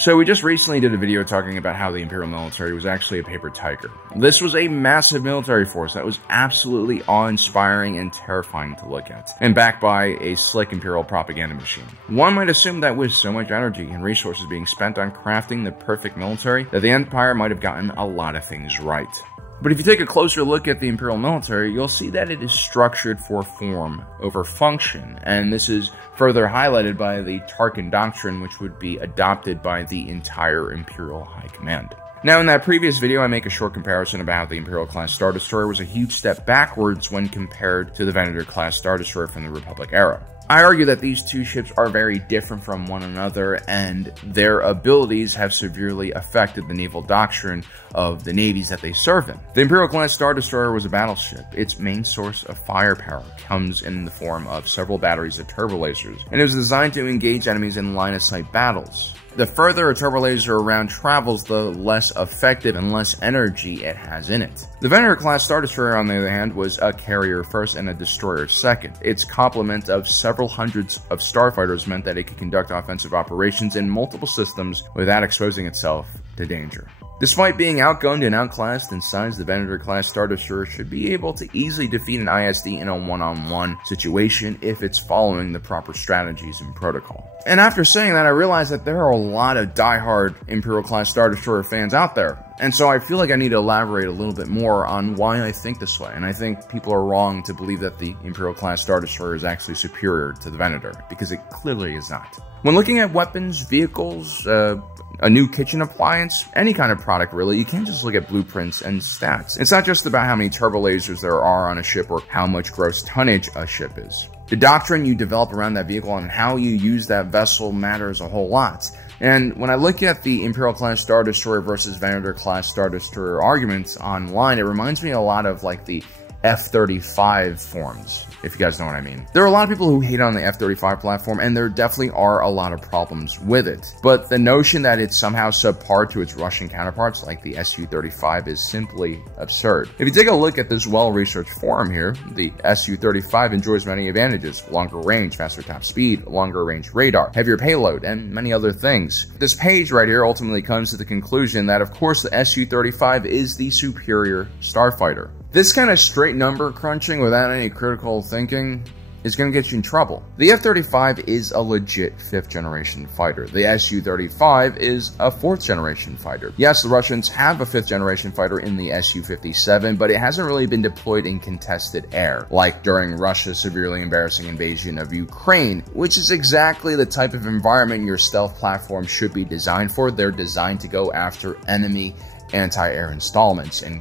So we just recently did a video talking about how the Imperial military was actually a paper tiger. This was a massive military force that was absolutely awe-inspiring and terrifying to look at, and backed by a slick Imperial propaganda machine. One might assume that with so much energy and resources being spent on crafting the perfect military, that the Empire might have gotten a lot of things right. But if you take a closer look at the Imperial military, you'll see that it is structured for form over function, and this is further highlighted by the Tarkin Doctrine, which would be adopted by the entire Imperial High Command. Now, in that previous video, I make a short comparison about how the Imperial Class Star Destroyer was a huge step backwards when compared to the Vanity Class Star Destroyer from the Republic era. I argue that these two ships are very different from one another, and their abilities have severely affected the naval doctrine of the navies that they serve in. The Imperial Class Star Destroyer was a battleship. Its main source of firepower comes in the form of several batteries of turbo lasers, and it was designed to engage enemies in line-of-sight battles. The further a turbo laser around travels, the less effective and less energy it has in it. The Vanity Class Star Destroyer, on the other hand, was a carrier first and a destroyer second. Its complement of several hundreds of starfighters meant that it could conduct offensive operations in multiple systems without exposing itself to danger. Despite being outgunned and outclassed in size, the Vanity Class Star Destroyer should be able to easily defeat an ISD in a one-on-one situation if it's following the proper strategies and protocol. And after saying that, I realized that there are a lot of die-hard Imperial Class Star Destroyer fans out there. And so I feel like I need to elaborate a little bit more on why I think this way. And I think people are wrong to believe that the Imperial Class Star Destroyer is actually superior to the Venator, because it clearly is not. When looking at weapons, vehicles, a new kitchen appliance, any kind of product really, you can't just look at blueprints and stats. It's not just about how many turbo lasers there are on a ship or how much gross tonnage a ship is. The doctrine you develop around that vehicle and how you use that vessel matters a whole lot. And when I look at the Imperial Class Star Destroyer versus Vanity Class Star Destroyer arguments online, it reminds me a lot of like the F-35 forms, if you guys know what I mean. There are a lot of people who hate on the F-35 platform, and there definitely are a lot of problems with it. But the notion that it's somehow subpar to its Russian counterparts, like the Su-35, is simply absurd. If you take a look at this well-researched forum here, the Su-35 enjoys many advantages: longer range, faster top speed, longer range radar, heavier payload, and many other things. This page right here ultimately comes to the conclusion that, of course, the Su-35 is the superior starfighter. This kind of straight number crunching without any critical thinking is going to get you in trouble. The F-35 is a legit 5th generation fighter. The Su-35 is a 4th generation fighter. Yes, the Russians have a 5th generation fighter in the Su-57, but it hasn't really been deployed in contested air, like during Russia's severely embarrassing invasion of Ukraine, which is exactly the type of environment your stealth platform should be designed for. They're designed to go after enemy anti-air installments and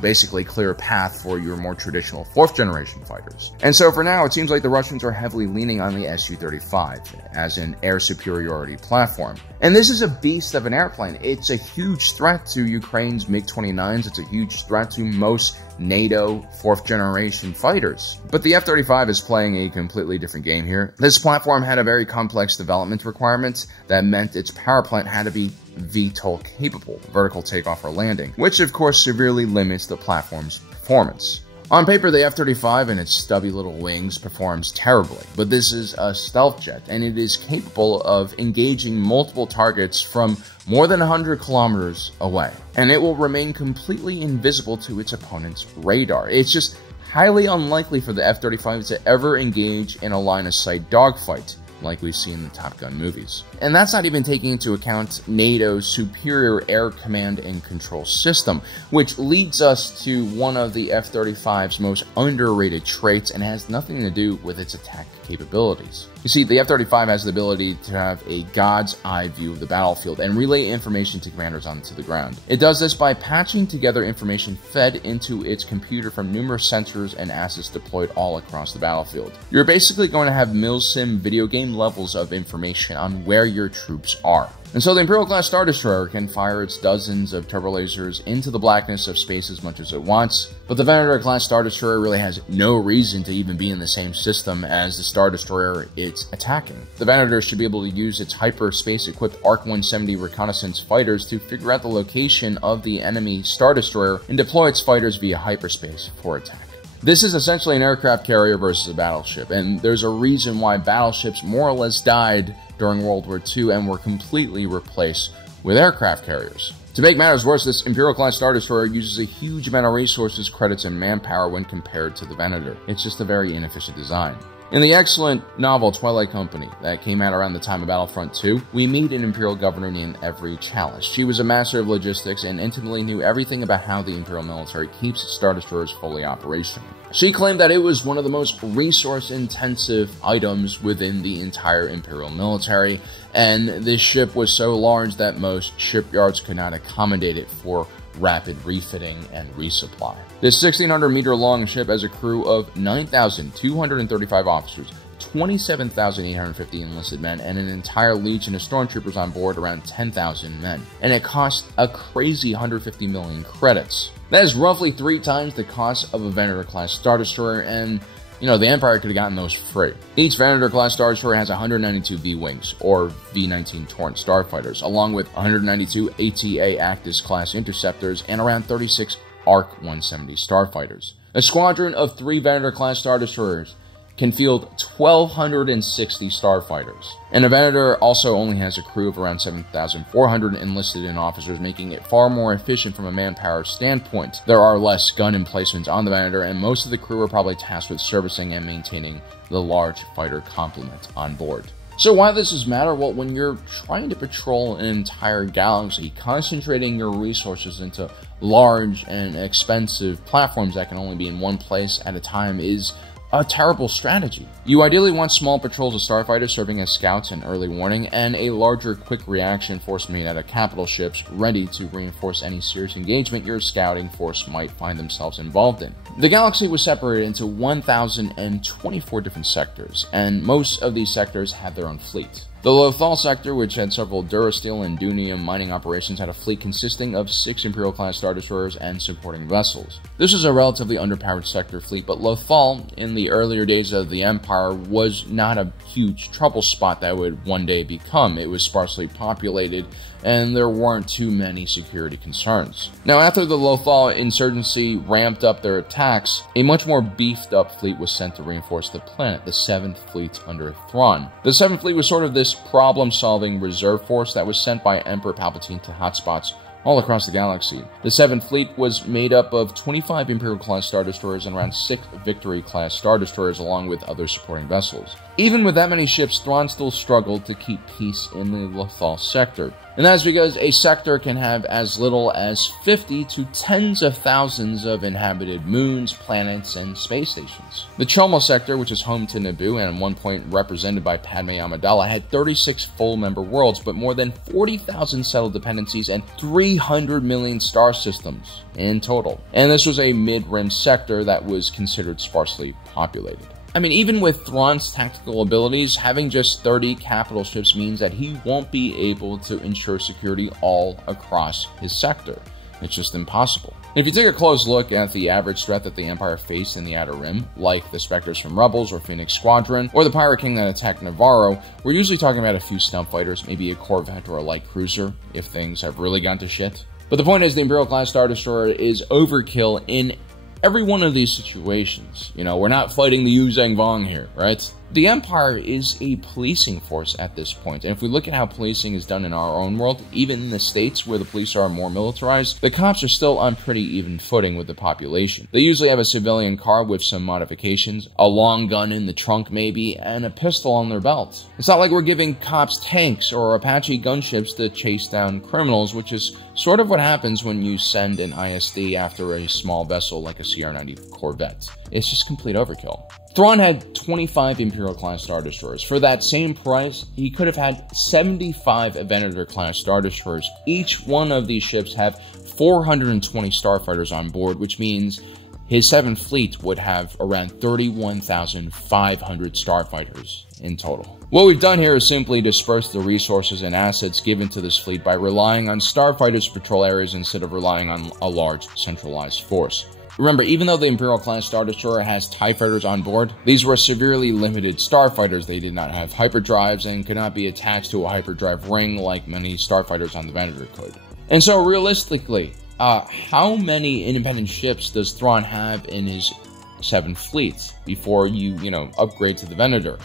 basically clear a path for your more traditional 4th generation fighters. And so for now, it seems like the Russians are heavily leaning on the Su-35 as an air superiority platform. And this is a beast of an airplane. It's a huge threat to Ukraine's MiG-29s. It's a huge threat to most NATO 4th generation fighters. But the F-35 is playing a completely different game here. This platform had a very complex development requirement that meant its power plant had to be VTOL capable, vertical takeoff or landing, which of course severely limits the platform's performance. On paper, the F-35 and its stubby little wings performs terribly, but this is a stealth jet, and it is capable of engaging multiple targets from more than 100 kilometers away, and it will remain completely invisible to its opponent's radar. It's just highly unlikely for the F-35 to ever engage in a line-of-sight dogfight, like we see in the Top Gun movies. And that's not even taking into account NATO's superior air command and control system, which leads us to one of the F-35's most underrated traits and has nothing to do with its attack capabilities. You see, the F-35 has the ability to have a God's eye view of the battlefield and relay information to commanders onto the ground. It does this by patching together information fed into its computer from numerous sensors and assets deployed all across the battlefield. You're basically going to have milsim video game levels of information on where your troops are. And so the Imperial Class Star Destroyer can fire its dozens of turbo lasers into the blackness of space as much as it wants, but the Vanity Class Star Destroyer really has no reason to even be in the same system as the Star Destroyer it's attacking. The Vanity should be able to use its hyperspace-equipped ARC-170 reconnaissance fighters to figure out the location of the enemy Star Destroyer and deploy its fighters via hyperspace for attack. This is essentially an aircraft carrier versus a battleship, and there's a reason why battleships more or less died during World War II and were completely replaced with aircraft carriers. To make matters worse, this Imperial Class Star Destroyer uses a huge amount of resources, credits, and manpower when compared to the Venator. It's just a very inefficient design. In the excellent novel Twilight Company that came out around the time of Battlefront 2, we meet an Imperial governor named Every Chalice. She was a master of logistics and intimately knew everything about how the Imperial military keeps Star Destroyers fully operational. She claimed that it was one of the most resource-intensive items within the entire Imperial military, and this ship was so large that most shipyards could not accommodate it for rapid refitting and resupply. This 1,600-meter-long ship has a crew of 9,235 officers, 27,850 enlisted men, and an entire legion of stormtroopers on board, around 10,000 men. And it costs a crazy 150 million credits. That is roughly 3 times the cost of a Venator-class Star Destroyer, and the Empire could have gotten those free. Each Venator-class Star Destroyer has 192 V-Wings, or V-19 Torrent starfighters, along with 192 ATA Actis-class interceptors and around 36 ARC-170 starfighters. A squadron of 3 Venator-class Star Destroyers can field 1,260 starfighters. And a Venator also only has a crew of around 7,400 enlisted in officers, making it far more efficient from a manpower standpoint. There are less gun emplacements on the Venator, and most of the crew are probably tasked with servicing and maintaining the large fighter complement on board. So why does this matter? Well, when you're trying to patrol an entire galaxy, concentrating your resources into large and expensive platforms that can only be in one place at a time is a terrible strategy. You ideally want small patrols of starfighters serving as scouts and early warning, and a larger quick reaction force made out of capital ships ready to reinforce any serious engagement your scouting force might find themselves involved in. The galaxy was separated into 1,024 different sectors, and most of these sectors had their own fleet. The Lothal sector, which had several Durasteel and Dunium mining operations, had a fleet consisting of 6 Imperial-class Star Destroyers and supporting vessels. This was a relatively underpowered sector fleet, but Lothal, in the earlier days of the Empire, was not a huge trouble spot that would one day become. It was sparsely populated, and there weren't too many security concerns. Now, after the Lothal insurgency ramped up their attacks, a much more beefed-up fleet was sent to reinforce the planet, the 7th Fleet under Thrawn. The 7th Fleet was sort of this problem-solving reserve force that was sent by Emperor Palpatine to hotspots all across the galaxy. The 7th Fleet was made up of 25 Imperial-class Star Destroyers and around 6 Victory-class Star Destroyers, along with other supporting vessels. Even with that many ships, Thrawn still struggled to keep peace in the Lothal sector. And that's because a sector can have as little as 50 to tens of thousands of inhabited moons, planets, and space stations. The Chomal sector, which is home to Naboo and at one point represented by Padme Amidala, had 36 full-member worlds, but more than 40,000 settled dependencies and 300 million star systems in total. And this was a mid-rim sector that was considered sparsely populated. I mean, even with Thrawn's tactical abilities, having just 30 capital ships means that he won't be able to ensure security all across his sector. It's just impossible. And if you take a close look at the average threat that the Empire faced in the Outer Rim, like the Spectres from Rebels or Phoenix Squadron, or the Pirate King that attacked Navarro, we're usually talking about a few stump fighters, maybe a Corvette or a light cruiser, if things have really gone to shit. But the point is, the Imperial-class Star Destroyer is overkill in every one of these situations. We're not fighting the Yuzhang Vong here, right? The Empire is a policing force at this point, and if we look at how policing is done in our own world, even in the States where the police are more militarized, the cops are still on pretty even footing with the population. They usually have a civilian car with some modifications, a long gun in the trunk maybe, and a pistol on their belt. It's not like we're giving cops tanks or Apache gunships to chase down criminals, which is sort of what happens when you send an ISD after a small vessel like a CR-90 Corvette. It's just complete overkill. Thrawn had 25 Imperial-class Star Destroyers. For that same price, he could have had 75 Venator-class Star Destroyers. Each one of these ships have 420 starfighters on board, which means his 7th Fleet would have around 31,500 starfighters in total. What we've done here is simply disperse the resources and assets given to this fleet by relying on starfighters to patrol areas instead of relying on a large centralized force. Remember, even though the Imperial-class Star Destroyer has TIE fighters on board, these were severely limited starfighters. They did not have hyperdrives and could not be attached to a hyperdrive ring like many starfighters on the Venator could. And so, realistically, how many independent ships does Thrawn have in his 7th Fleet before you upgrade to the Venator?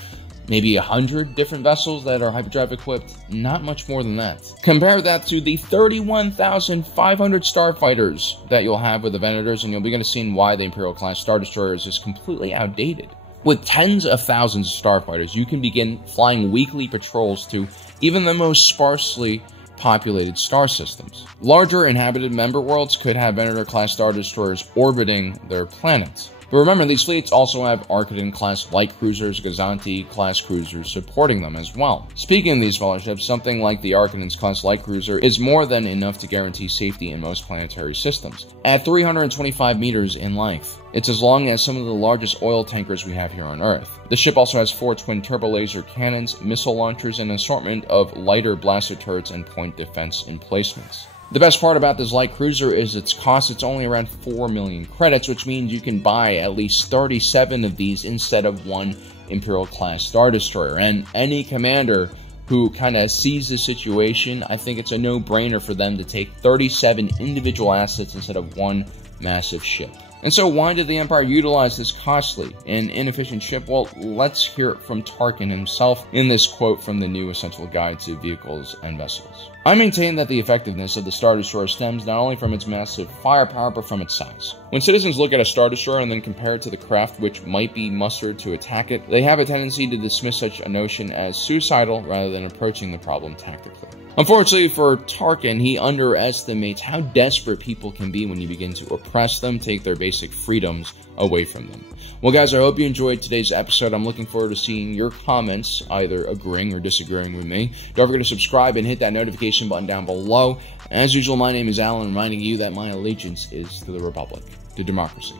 maybe 100 different vessels that are hyperdrive equipped, not much more than that. Compare that to the 31,500 starfighters that you'll have with the Venators, and you'll begin to see why the Imperial Class Star Destroyer is just completely outdated. With tens of thousands of starfighters, you can begin flying weekly patrols to even the most sparsely populated star systems. Larger inhabited member worlds could have Venator-class Star Destroyers orbiting their planets. But remember, these fleets also have Arcadon-class light cruisers, Gazanti-class cruisers supporting them as well. Speaking of these fellowships, something like the Arcadon-class light cruiser is more than enough to guarantee safety in most planetary systems. At 325 meters in length, it's as long as some of the largest oil tankers we have here on Earth. The ship also has 4 twin turbo laser cannons, missile launchers, and an assortment of lighter blaster turrets and point defense emplacements. The best part about this light cruiser is its cost. It's only around 4 million credits, which means you can buy at least 37 of these instead of one Imperial Class Star Destroyer. And any commander who kind of sees the situation, I think it's a no-brainer for them to take 37 individual assets instead of one massive ship. And so why did the Empire utilize this costly and inefficient ship? Well, let's hear it from Tarkin himself in this quote from the new Essential Guide to Vehicles and Vessels. I maintain that the effectiveness of the Star Destroyer stems not only from its massive firepower, but from its size. When citizens look at a Star Destroyer and then compare it to the craft which might be mustered to attack it, they have a tendency to dismiss such a notion as suicidal rather than approaching the problem tactically. Unfortunately for Tarkin, he underestimates how desperate people can be when you begin to oppress them, take their basic freedoms away from them. Well guys, I hope you enjoyed today's episode. I'm looking forward to seeing your comments, either agreeing or disagreeing with me. Don't forget to subscribe and hit that notification button down below. As usual, my name is Alan, reminding you that my allegiance is to the Republic, to democracy.